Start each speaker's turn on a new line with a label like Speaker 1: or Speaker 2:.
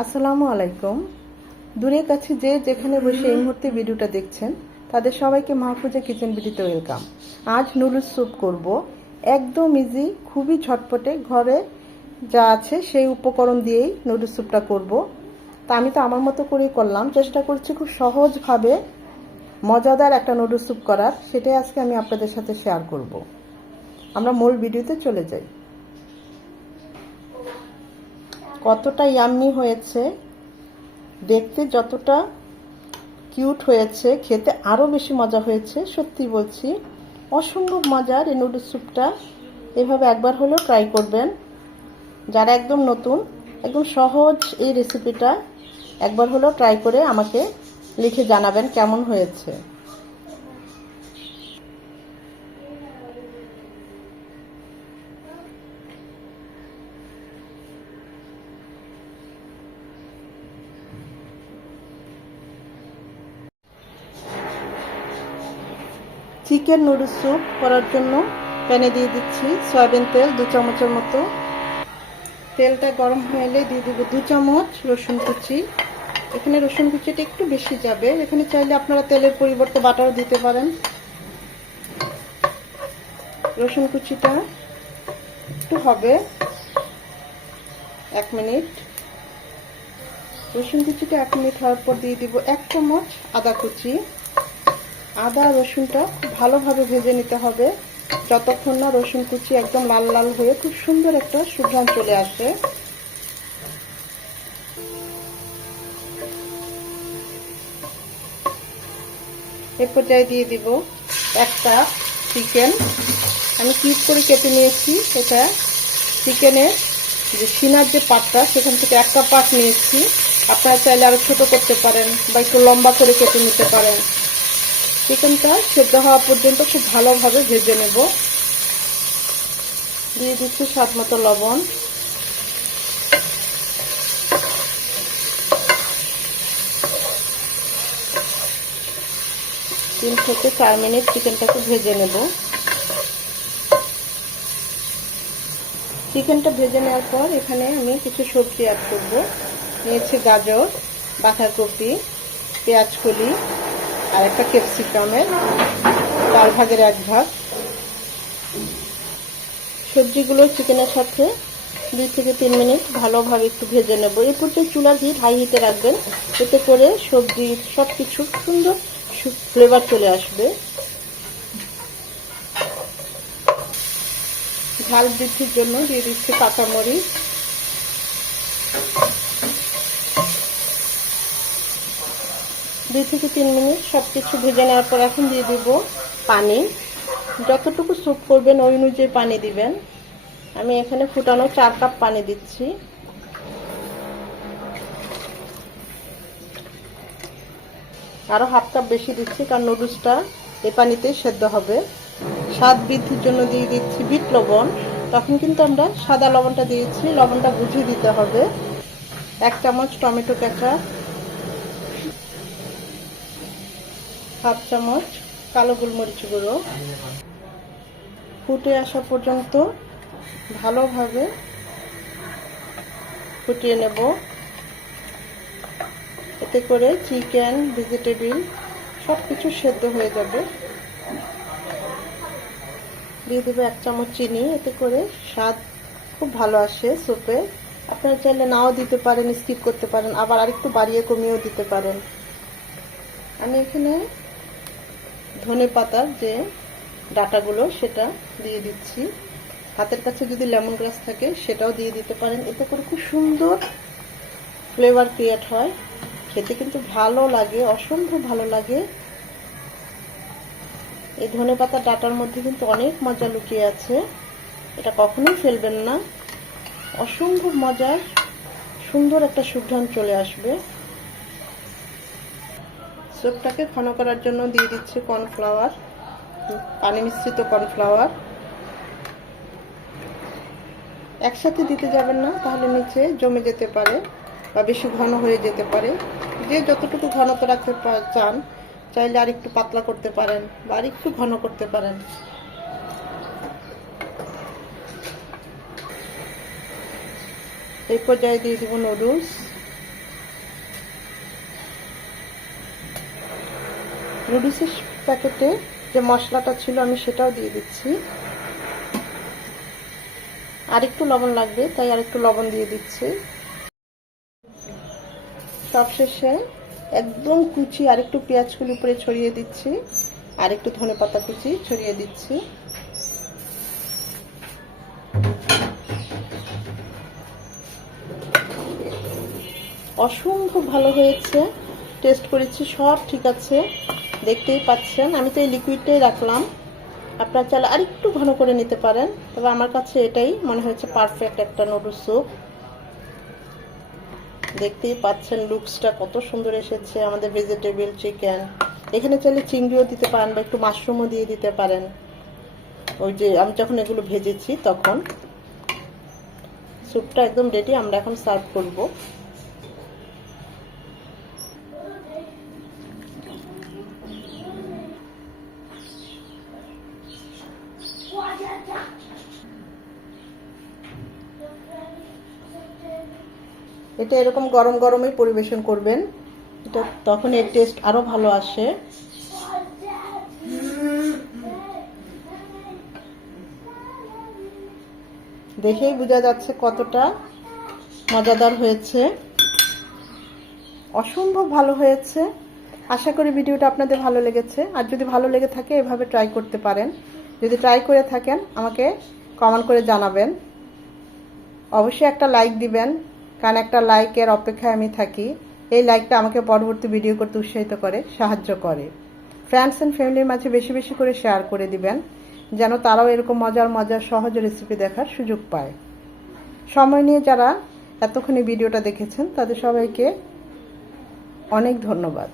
Speaker 1: আসসালামু আলাইকুম। দূরের কাছে যে যেখানে বসে এই মুহূর্তে ভিডিওটা দেখছেন, তাদের সবাইকে মাহফুজা কিচেন বিডিতে ওয়েলকাম। আজ নুডলস স্যুপ করব। একদম ইজি খুবই ঝটপটে ঘরে যা আছে সেই উপকরণ দিয়েই নুডলস স্যুপটা করব। তা আমি তো আমার মতো করেই করলাম। চেষ্টা করছি খুব সহজভাবে মজাদার একটা নুডলস স্যুপ করার। সেটাই আজকে আমি আপনাদের সাথে শেয়ার করব। আমরা মূল ভিডিওতে চলে যাই। কতটা ইয়াম্মি হয়েছে, দেখতে যতটা কিউট হয়েছে, খেতে আরও বেশি মজা হয়েছে, সত্যি বলছি। অসম্ভব মজার এই নুডলস স্যুপটা এভাবে একবার হলেও ট্রাই করবেন। যারা একদম নতুন, একদম সহজ এই রেসিপিটা একবার হলেও ট্রাই করে আমাকে লিখে জানাবেন কেমন হয়েছে। চিকেন নুডলস স্যুপ করার জন্য প্যানে দিয়ে দিচ্ছি সয়াবিন তেল দু চামচের মতো। তেলটা গরম হয়ে এলে দিয়ে দেবো দু চামচ রসুন কুচি। এখানে রসুন কুচিটা একটু বেশি যাবে। এখানে চাইলে আপনারা তেলের পরিবর্তে বাটারও দিতে পারেন। রসুন কুচিটা একটু হবে। এক মিনিট। রসুন কুচিটা এক মিনিট হওয়ার পর দিয়ে দিব এক চামচ আদা কুচি। আদা রসুনটা ভালোভাবে ভেজে নিতে হবে। যতক্ষণ না রসুন কুচি একদম লাল লাল হয়ে খুব সুন্দর একটা সুঘ্রাণ চলে আসে। এ পর্যায়ে দিয়ে দিব একটা চিকেন। আমি কিপ করে কেটে নিয়েছি এটা। চিকেনের যে সিনার যে পাটটা, সেখান থেকে একটা পাট নিয়েছি। আপনারা চাইলে আরও ছোটো করতে পারেন বা একটু লম্বা করে কেটে নিতে পারেন। চিকেনটা সেদ্ধ হওয়া পর্যন্ত খুব ভালোভাবে ভেজে নেব। দিয়ে দিচ্ছি স্বাদ মতো লবণ। তিন থেকে চার মিনিট চিকেনটাকে ভেজে নেব। চিকেনটা ভেজে নেওয়ার পর এখানে আমি কিছু সবজি অ্যাড করব। নিয়েছি গাজর, বাঁধাকপি পেঁয়াজ কলি আর একটা ক্যাপসিকামের চার ভাগের এক ভাগ। সবজিগুলো চিকেনের সাথে দুই থেকে তিন মিনিট ভালোভাবে একটু ভেজে নেব। এই পর্যন্ত চুলার হিট হাই হিটে রাখবেন। এতে করে সবজি সব কিছু সুন্দর ফ্লেভার চলে আসবে। ঝাল বৃদ্ধির জন্য দিয়ে দিচ্ছি কাঁচামরিচ দুই থেকে তিন মিনিট সব কিছু ভেজে নেওয়ার পর এখন দিয়ে দিব পানি। যতটুকু স্যুপ করবেন ওই অনুযায়ী পানি দিবেন। আমি এখানে ফুটানো চার কাপ পানি দিচ্ছি। আরও হাফ কাপ বেশি দিচ্ছি, কারণ নুডলসটা এ পানিতেই সেদ্ধ হবে। স্বাদ বৃদ্ধির জন্য দিয়ে দিচ্ছি বিট লবণ। তখন কিন্তু আমরা সাদা লবণটা দিয়েছি, লবণটা বুঝিয়ে দিতে হবে। এক চামচ টমেটো কেঁচা হাফ চামচ কালো গোলমরিচ গুঁড়ো। ফুটে আসা পর্যন্ত ভালোভাবে ফুটিয়ে নেব। এতে করে চিকেন, ভেজিটেবিল সব কিছু সেদ্ধ হয়ে যাবে। দিয়ে দেবো এক চামচ চিনি। এতে করে স্বাদ খুব ভালো আসে সুপে আপনারা চাইলে নাও দিতে পারেন স্কিপ করতে পারেন, আবার আরেকটু বাড়িয়ে কমিয়েও দিতে পারেন। আমি এখানে ধনে পাতার যে ডাটাগুলো, সেটা দিয়ে দিচ্ছি। হাতের কাছে যদি লেমন গ্রাস থাকে, সেটাও দিয়ে দিতে পারেন। এতে করে খুব সুন্দর ফ্লেভার ক্রিয়েট হয়। খেতে কিন্তু ভালো লাগে, অসম্ভব ভালো লাগে। এই ধনে পাতা ডাটার মধ্যে কিন্তু অনেক মজা লুকিয়ে আছে। এটা কখনোই ফেলবেন না। অসম্ভব মজার, সুন্দর একটা সুঘ্রাণ চলে আসবে। স্যুপটাকে ঘন করার জন্য দিয়ে দিচ্ছি কর্নফ্লাওয়ার পানি মিশ্রিত কর্নফ্লাওয়ার একসাথে দিতে যাবেন না, তাহলে নিচে জমে যেতে পারে বা বেশি ঘন হয়ে যেতে পারে। যে যতটুকু ঘনত্ব রাখতে চান, চাইলে আর একটু পাতলা করতে পারেন বা আর একটু ঘন করতে পারেন। এই পর্যায়ে দিয়ে দিব নুডলস নুডলসের প্যাকেটে যে মশলাটা ছিল আমি সেটাও দিয়ে দিচ্ছি। আর একটু লবণ লাগবে, তাই আর একটু লবণ দিয়ে দিচ্ছি। সবশেষে একদম কুচি আর একটু পেঁয়াজ কুলি উপরে ছড়িয়ে দিচ্ছি আর একটু ধনে পাতা কুচি ছড়িয়ে দিচ্ছি। অসম্ভব ভালো হয়েছে। টেস্ট করেছি, সব ঠিক আছে। দেখতেই পাচ্ছেন, আমি তো এই লিকুইডটাই রাখলাম। আপনার চাইলে আর একটু ঘন করে নিতে পারেন, তবে আমার কাছে এটাই মনে হয়েছে পারফেক্ট একটা নুডলস স্যুপ দেখতেই পাচ্ছেন লুকসটা কত সুন্দর এসেছে, আমাদের ভেজিটেবল চিকেন এখানে চাইলে চিংড়িও দিতে পারেন বা একটু মাশরুমও দিয়ে দিতে পারেন। ওই যে, আমি যখন এগুলো ভেজেছি, তখন স্যুপটা একদম রেডি আমরা এখন সার্ভ করব। এটা এরকম গরম গরমই পরিবেশন করবেন। এটা তখন এর টেস্ট আরও ভালো আসে। দেখেই বোঝা যাচ্ছে কতটা মজাদার হয়েছে। অসম্ভব ভালো হয়েছে। আশা করি ভিডিওটা আপনাদের ভালো লেগেছে। আর যদি ভালো লেগে থাকে, এভাবে ট্রাই করতে পারেন। যদি ট্রাই করে থাকেন, আমাকে কমেন্ট করে জানাবেন। অবশ্যই একটা লাইক দিবেন। কারণ একটা লাইকের অপেক্ষায় আমি থাকি। এই লাইকটা আমাকে পরবর্তী ভিডিও করতে উৎসাহিত করে, সাহায্য করে। ফ্রেন্ডস অ্যান্ড ফ্যামিলির মাঝে বেশি বেশি করে শেয়ার করে দিবেন, যেন তারাও এরকম মজার মজার সহজ রেসিপি দেখার সুযোগ পায়। সময় নিয়ে যারা এতক্ষণে ভিডিওটা দেখেছেন, তাদের সবাইকে অনেক ধন্যবাদ।